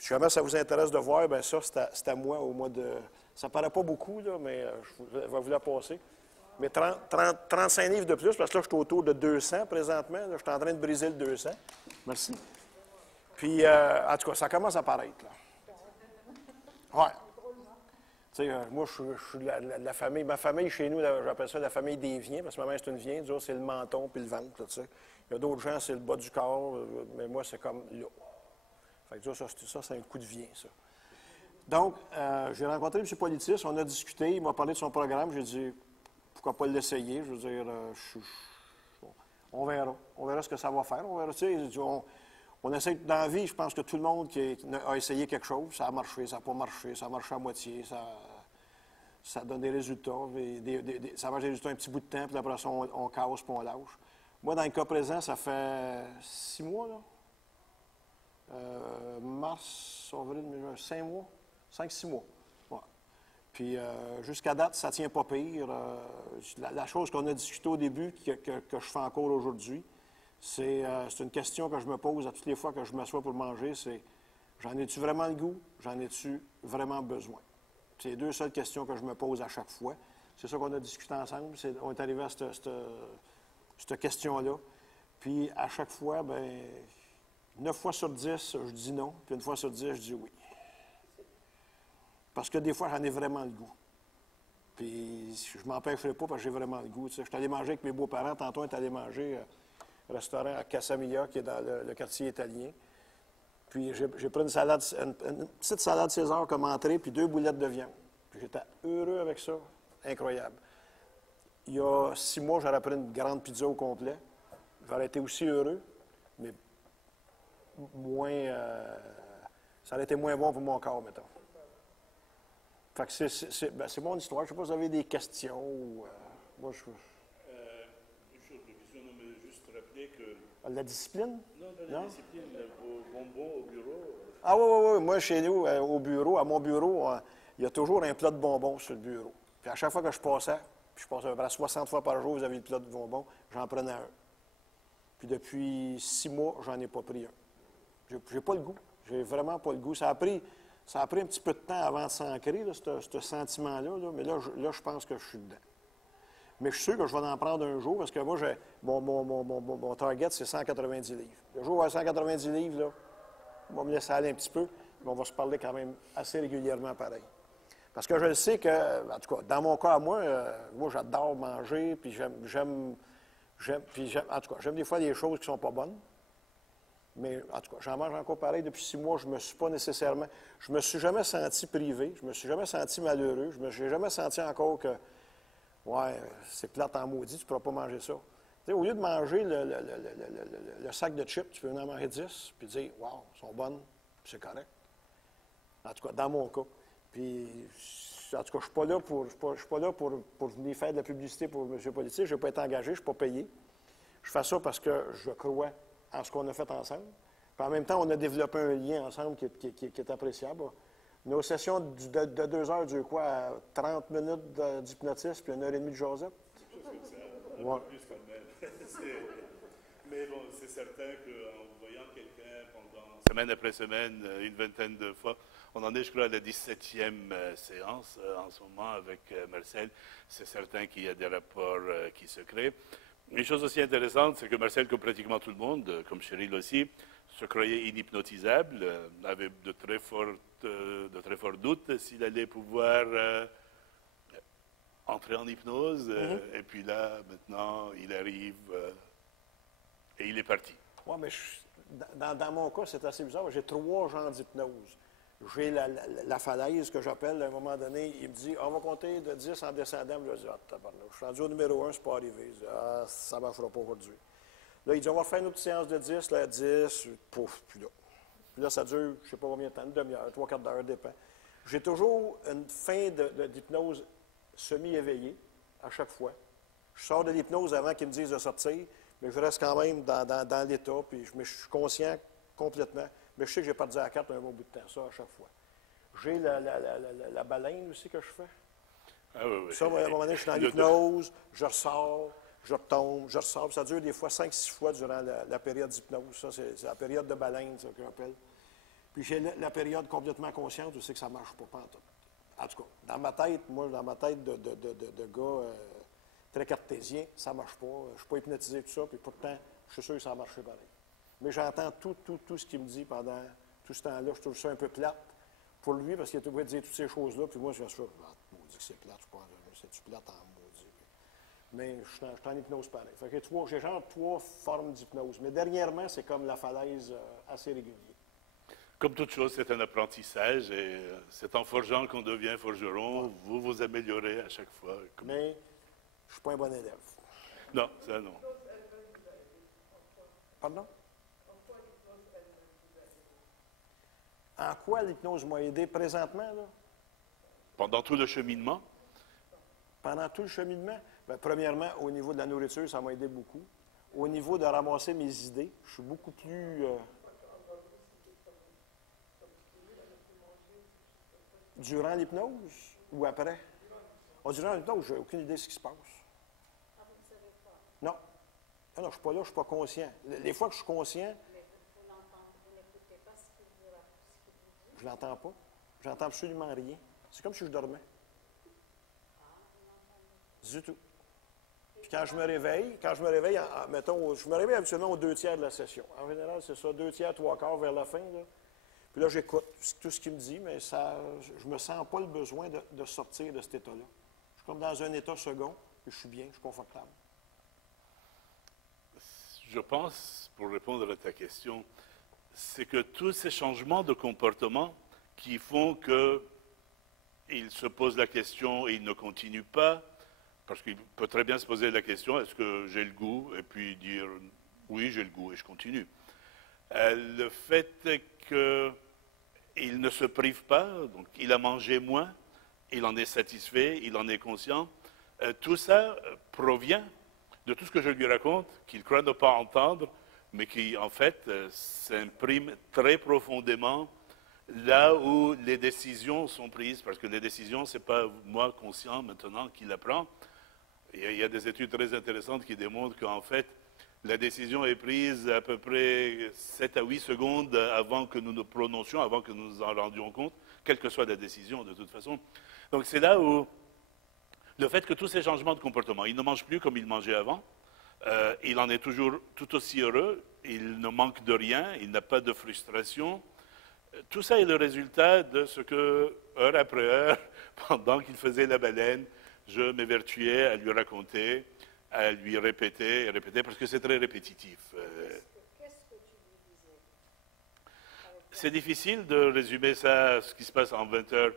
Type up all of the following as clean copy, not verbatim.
Si jamais ça vous intéresse de voir, bien ça, c'est à moi au mois de... Ça ne paraît pas beaucoup, là, mais je vais vous la passer. Mais 35 livres de plus, parce que là, je suis autour de 200 présentement. Là, je suis en train de briser le 200. Merci. Puis, en tout cas, ça commence à paraître, là. Ouais. Tu sais, moi, je suis de la famille. Ma famille, chez nous, j'appelle ça la famille des viens, parce que ma mère, c'est une vien. Nous autres, c'est le menton puis le ventre, là, tu sais. Il y a d'autres gens, c'est le bas du corps, mais moi, c'est comme là. Fait que ça, c'est un coup de vien, ça. Donc, j'ai rencontré M. Politis, on a discuté, il m'a parlé de son programme, j'ai dit, pourquoi pas l'essayer, je veux dire, on verra. On verra ce que ça va faire, on verra, tu sais, on essaie, dans la vie, je pense que tout le monde a essayé quelque chose, ça a marché, ça n'a pas marché, ça a marché à moitié, ça donne des résultats, ça marche des résultats un petit bout de temps, puis après ça, on casse, puis on lâche. Moi, dans le cas présent, ça fait 6 mois, là. Mars, avril, 5 mois, 5-6 mois. Ouais. Puis jusqu'à date, ça ne tient pas pire. La chose qu'on a discutée au début, que je fais encore aujourd'hui, c'est une question que je me pose à toutes les fois que je m'assois pour manger, c'est j'en ai-tu vraiment le goût? J'en ai-tu vraiment besoin? C'est les deux seules questions que je me pose à chaque fois. C'est ça qu'on a discuté ensemble. On est arrivé à cette question-là. Puis à chaque fois, bien, 9 fois sur 10, je dis non, puis 1 fois sur 10, je dis oui. Parce que des fois, j'en ai vraiment le goût. Puis je ne m'empêcherai pas parce que j'ai vraiment le goût. Tu sais, je suis allé manger avec mes beaux-parents. Tantôt, on est allé manger au restaurant à Casamilla, qui est dans le quartier italien. Puis j'ai pris une petite salade César comme entrée, puis 2 boulettes de viande. Puis j'étais heureux avec ça. Incroyable. Il y a 6 mois, j'aurais pris une grande pizza au complet. J'aurais été aussi heureux, mais moins... ça aurait été moins bon pour mon corps, mettons. Fait que c'est mon histoire. Je ne sais pas si vous avez des questions. Moi, je... Une chose de question, non, mais juste rappeler que... La discipline? Non, la discipline, au bonbon, au bureau... Ah oui. Moi, chez nous, au bureau, à mon bureau, il y a toujours un plat de bonbons sur le bureau. Puis à chaque fois que je passais à peu près 60 fois par jour, vous avez le plat de bonbons, j'en prenais un. Puis depuis 6 mois, j'en ai pas pris un. J'ai pas le goût. J'ai vraiment pas le goût. Ça a pris un petit peu de temps avant de s'ancrer, ce sentiment-là, là, mais là, je pense que je suis dedans. Mais je suis sûr que je vais en prendre un jour, parce que moi, mon target, c'est 190 livres. Le jour où j'ai 190 livres, là, on va me laisser aller un petit peu, mais on va se parler quand même assez régulièrement pareil. Parce que je le sais que, en tout cas, dans mon cas à moi, j'adore manger, puis j'aime des fois des choses qui ne sont pas bonnes. Mais en tout cas, j'en mange encore pareil depuis 6 mois. Je me me suis jamais senti privé, je me suis jamais senti malheureux, je me suis jamais senti encore que, ouais, c'est plate en maudit, tu ne pourras pas manger ça. Tu sais, au lieu de manger le sac de chips, tu peux en manger 10, puis dire, wow, elles sont bonnes, puis c'est correct. En tout cas, dans mon cas. Puis, en tout cas, je ne suis pas là pour venir faire de la publicité pour M. Politis. Je n'ai pas été engagé, je ne suis pas payé. Je fais ça parce que je crois en ce qu'on a fait ensemble. Puis en même temps, on a développé un lien ensemble qui est appréciable. Nos sessions de 2 heures durent quoi? 30 minutes d'hypnotisme puis 1h30 de Joseph? Ouais. Plus quand même. Mais bon, c'est certain qu'en voyant quelqu'un pendant semaine après semaine, une vingtaine de fois, on en est, je crois, à la 17e séance en ce moment avec Marcel. C'est certain qu'il y a des rapports qui se créent. Une chose aussi intéressante, c'est que Marcel, comme pratiquement tout le monde, comme Cheryl aussi, se croyait inimpnotisable, avait de très forts doutes s'il allait pouvoir entrer en hypnose. Et puis là, maintenant, il arrive et il est parti. Oui, mais dans mon cas, c'est assez bizarre. J'ai 3 genres d'hypnose. J'ai la falaise que j'appelle, à un moment donné, il me dit, on va compter de 10 en descendant. Je dis, tabarnak, je suis rendu au numéro 1, c'est pas arrivé. Je dis, ça ne marchera pas aujourd'hui. Là, il dit, on va faire une autre séance de 10, là, 10, pouf, puis là. Puis là, ça dure, je ne sais pas combien de temps, une demi-heure, 3 quarts d'heure, dépend. J'ai toujours une fin d'hypnose semi-éveillée, à chaque fois. Je sors de l'hypnose avant qu'ils me disent de sortir, mais je reste quand même dans l'état, puis je suis conscient complètement. Mais je sais que je n'ai pas de dire à la carte un bon bout de temps, ça, à chaque fois. J'ai la baleine aussi que je fais. Ah oui. Ça, à un moment donné, je suis dans l'hypnose, je ressors, je retombe, je ressors. Ça dure des fois 5-6 fois durant la période d'hypnose. Ça, c'est la période de baleine, ça, que j'appelle. Puis j'ai la période complètement consciente où c'est que ça ne marche pas en tout. En tout cas, dans ma tête, moi, dans ma tête de gars très cartésien, ça ne marche pas. Je ne suis pas hypnotisé, tout ça, puis pourtant, je suis sûr que ça a marché pareil. Mais j'entends tout ce qu'il me dit pendant tout ce temps-là. Je trouve ça un peu plate pour lui, parce qu'il a obligé de dire toutes ces choses-là, puis moi, je suis sûr, maudit que c'est plate, je pense, c'est-tu plate en maudit. Mais je suis en hypnose pareil. Fait que j'ai genre 3 formes d'hypnose. Mais dernièrement, c'est comme la falaise assez régulier. Comme toute chose, c'est un apprentissage et c'est en forgeant qu'on devient forgeron. Vous vous améliorez à chaque fois. Mais je ne suis pas un bon élève. Non, ça non. Pardon? En quoi l'hypnose m'a aidé présentement, là? Pendant tout le cheminement? Pendant tout le cheminement? Bien, premièrement, au niveau de la nourriture, ça m'a aidé beaucoup. Au niveau de ramasser mes idées, je suis beaucoup plus... Durant l'hypnose ou après? Oh, durant l'hypnose, je n'ai aucune idée de ce qui se passe. Non. Ah non, je ne suis pas là, je ne suis pas conscient. Les fois que je suis conscient, je ne l'entends pas. Je n'entends absolument rien. C'est comme si je dormais. Du tout. Puis quand je me réveille, mettons, je me réveille habituellement aux 2 tiers de la session. En général, c'est ça, 2 tiers, 3 quarts vers la fin, là. Puis là, j'écoute tout ce qu'il me dit, mais ça, je ne me sens pas le besoin de sortir de cet état-là. Je suis comme dans un état second, puis je suis bien, je suis confortable. Je pense, pour répondre à ta question, c'est que tous ces changements de comportement qui font qu'il se pose la question et il ne continue pas, parce qu'il peut très bien se poser la question, est-ce que j'ai le goût, et puis dire oui, j'ai le goût et je continue. Le fait qu'il ne se prive pas, donc il a mangé moins, il en est satisfait, il en est conscient, tout ça provient de tout ce que je lui raconte, qu'il croit ne pas entendre, mais qui en fait s'imprime très profondément là où les décisions sont prises, parce que les décisions, ce n'est pas moi conscient maintenant qui la prends. Il y a des études très intéressantes qui démontrent qu'en fait, la décision est prise à peu près 7 à 8 secondes avant que nous nous prononcions, avant que nous nous en rendions compte, quelle que soit la décision de toute façon. Donc c'est là où le fait que tous ces changements de comportement, il ne mange plus comme il mangeait avant, il en est toujours tout aussi heureux, il ne manque de rien, il n'a pas de frustration. Tout ça est le résultat de ce que, heure après heure, pendant qu'il faisait la baleine, je m'évertuais à lui raconter, à lui répéter et répéter, parce que c'est très répétitif. Qu'est-ce que tu lui disais? C'est difficile de résumer ça, ce qui se passe en 20 heures,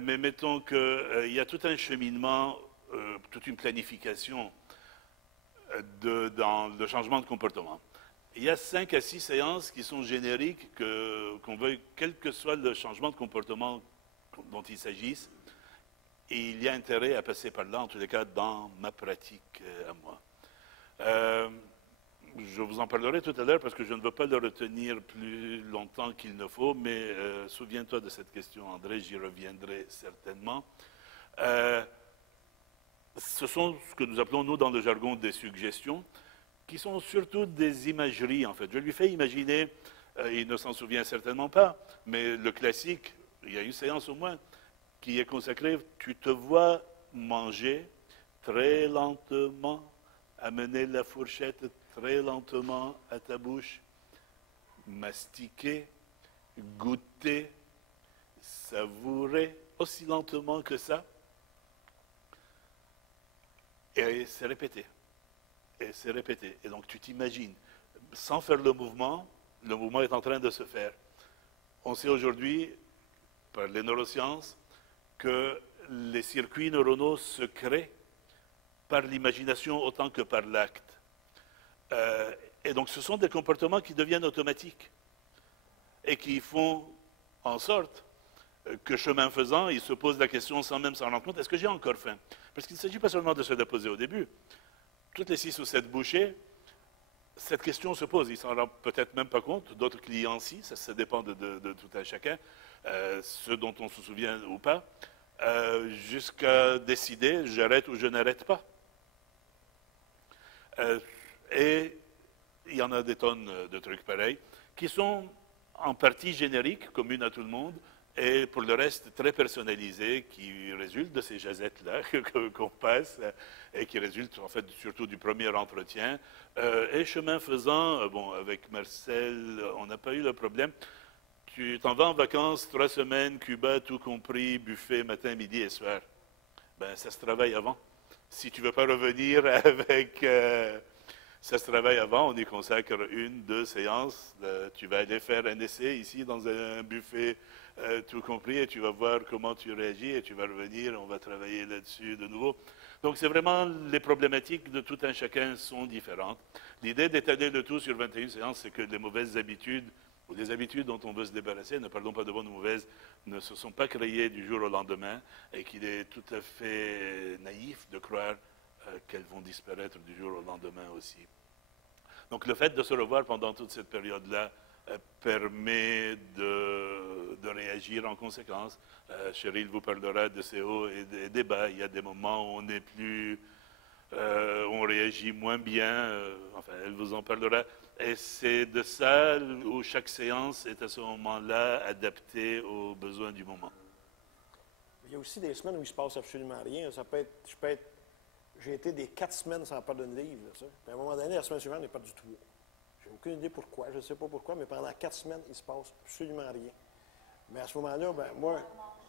mais mettons qu'il y a tout un cheminement, toute une planification dans le changement de comportement. Il y a 5 à 6 séances qui sont génériques, qu'on veuille, quel que soit le changement de comportement dont il s'agisse, et il y a intérêt à passer par là, en tous les cas, dans ma pratique à moi. Je vous en parlerai tout à l'heure parce que je ne veux pas le retenir plus longtemps qu'il ne faut, mais souviens-toi de cette question, André, j'y reviendrai certainement. Ce sont ce que nous appelons, nous, dans le jargon, des suggestions, qui sont surtout des imageries, en fait. Je lui fais imaginer, il ne s'en souvient certainement pas, mais le classique, il y a une séance au moins, qui est consacrée, tu te vois manger très lentement, amener la fourchette très lentement à ta bouche, mastiquer, goûter, savourer aussi lentement que ça, et c'est répété. Et c'est répété. Et donc tu t'imagines, sans faire le mouvement est en train de se faire. On sait aujourd'hui, par les neurosciences, que les circuits neuronaux se créent par l'imagination autant que par l'acte. Et donc ce sont des comportements qui deviennent automatiques et qui font en sorte que chemin faisant, il se pose la question sans même s'en rendre compte, est-ce que j'ai encore faim? Parce qu'il ne s'agit pas seulement de se la poser au début. Toutes les 6 ou 7 bouchées, cette question se pose. Il ne s'en rend peut-être même pas compte, d'autres clients si, ça dépend de tout un chacun, ceux dont on se souvient ou pas, jusqu'à décider, j'arrête ou je n'arrête pas. Et il y en a des tonnes de trucs pareils, qui sont en partie générique, commune à tout le monde, et pour le reste très personnalisé, qui résulte de ces jasettes-là qu'on passe et qui résulte en fait surtout du premier entretien. Et chemin faisant, bon, avec Marcel, on n'a pas eu le problème. Tu t'en vas en vacances, 3 semaines, Cuba, tout compris, buffet matin, midi et soir. Ben, ça se travaille avant. Si tu ne veux pas revenir avec... ça se travaille avant, on y consacre 1, 2 séances. Tu vas aller faire un essai ici dans un buffet tout compris et tu vas voir comment tu réagis et tu vas revenir, on va travailler là-dessus de nouveau. Donc c'est vraiment, les problématiques de tout un chacun sont différentes. L'idée d'étaler le tout sur 21 séances, c'est que les mauvaises habitudes ou les habitudes dont on veut se débarrasser, ne parlons pas de bonnes ou mauvaises, ne se sont pas créées du jour au lendemain et qu'il est tout à fait naïf de croire qu'elles vont disparaître du jour au lendemain aussi. Donc le fait de se revoir pendant toute cette période-là permet de réagir en conséquence. Cheryl vous parlera de ces hauts et des bas. Il y a des moments où on est plus... on réagit moins bien. Enfin, elle vous en parlera. Et c'est de ça où chaque séance est à ce moment-là adaptée aux besoins du moment. Il y a aussi des semaines où il ne se passe absolument rien. Ça peut être, j'ai été des 4 semaines sans perdre une livre. Là, ça. Puis à un moment donné, la semaine suivante, j'ai perdu 3. J'ai aucune idée pourquoi. Je ne sais pas pourquoi, mais pendant 4 semaines, il ne se passe absolument rien. Mais à ce moment-là, ben, moi...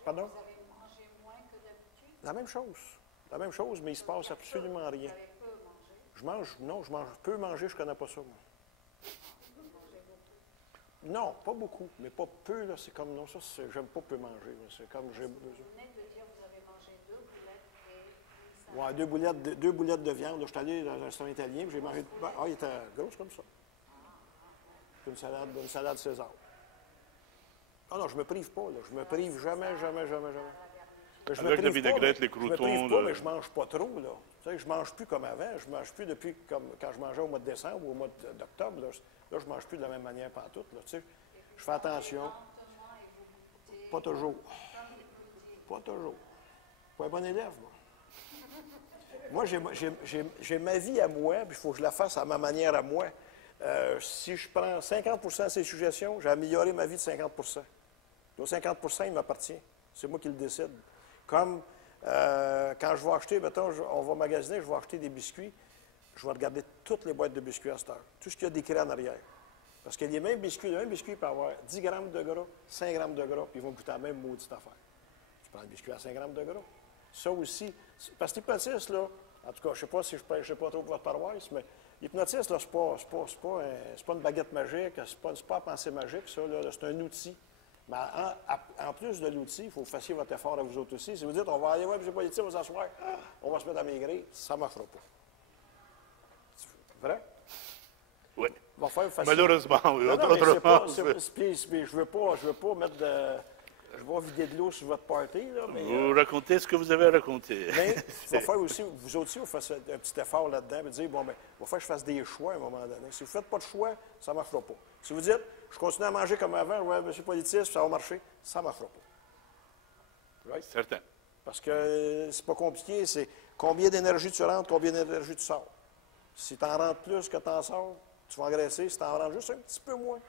Pardon? Vous avez mangé moins que d'habitude? La même chose. La même chose, mais il ne se passe absolument rien. Vous avez peu mangé? Je mange... Non, je mange peu manger, je ne connais pas ça, moi. Non, pas beaucoup, mais pas peu, là, c'est comme, non, ça, j'aime pas peu manger, c'est comme, j'ai besoin. Vous venez de dire que vous avez mangé 2 boulettes et une salade. Ouais, 2 boulettes de viande. Je suis allé dans un restaurant italien, puis j'ai mangé, il était gros comme ça. Une salade César. Ah non, je me prive pas, là, je me prive jamais. Je Avec la vinaigrette, les croûtons. Je me prive pas, mais je mange pas trop, là. Tu sais, je mange plus comme avant, je mange plus depuis comme quand je mangeais au mois de décembre ou au mois d'octobre, là. Là, je ne mange plus de la même manière pantoute, là, tu sais. Je fais attention. Pas toujours. Pas toujours. Pas un bon élève, moi. Moi, j'ai ma vie à moi, puis il faut que je la fasse à ma manière à moi. Si je prends 50 de ces suggestions, j'ai amélioré ma vie de 50 Donc 50 il m'appartient. C'est moi qui le décide. Comme quand je vais acheter, mettons, on va magasiner, je vais acheter des biscuits. Je vais regarder toutes les boîtes de biscuits à cette heure. Tout ce qu'il y a d'écrit en arrière. Parce que les mêmes biscuits, le même biscuit peut avoir 10 grammes de gras, 5 grammes de gras, puis ils vont goûter la même maudite affaire. Tu prends le biscuit à 5 grammes de gras. Ça aussi, parce que l'hypnotisme, là, en tout cas, je ne sais pas si je ne sais pas trop pour votre paroisse, mais l'hypnotisme, là, c'est pas une baguette magique, c'est pas une pensée magique, ça, là, c'est un outil. Mais en plus de l'outil, il faut que vous fassiez votre effort à vous autres aussi. Si vous dites, on va aller voir, puis j'ai pas les on va s'asseoir, on va se mettre à maigrir, ça ne marchera pas. Vrai? Oui. Malheureusement, oui. Non, autrement, je veux pas mettre de... Je vais vider de l'eau sur votre party, là, mais... Vous racontez ce que vous avez à raconter. Mais il va falloir aussi, vous autres aussi, vous faites un petit effort là-dedans, et dire, bon, ben, il va falloir que je fasse des choix à un moment donné. Si vous ne faites pas de choix, ça ne marchera pas. Si vous dites, je continue à manger comme avant, ouais, M. Politis, ça va marcher, ça ne marchera pas. Right? Certain. Parce que c'est pas compliqué, c'est combien d'énergie tu rentres, combien d'énergie tu sors. Si tu en rentres plus que tu en sors, tu vas engraisser. Si tu en rentres juste un petit peu moins,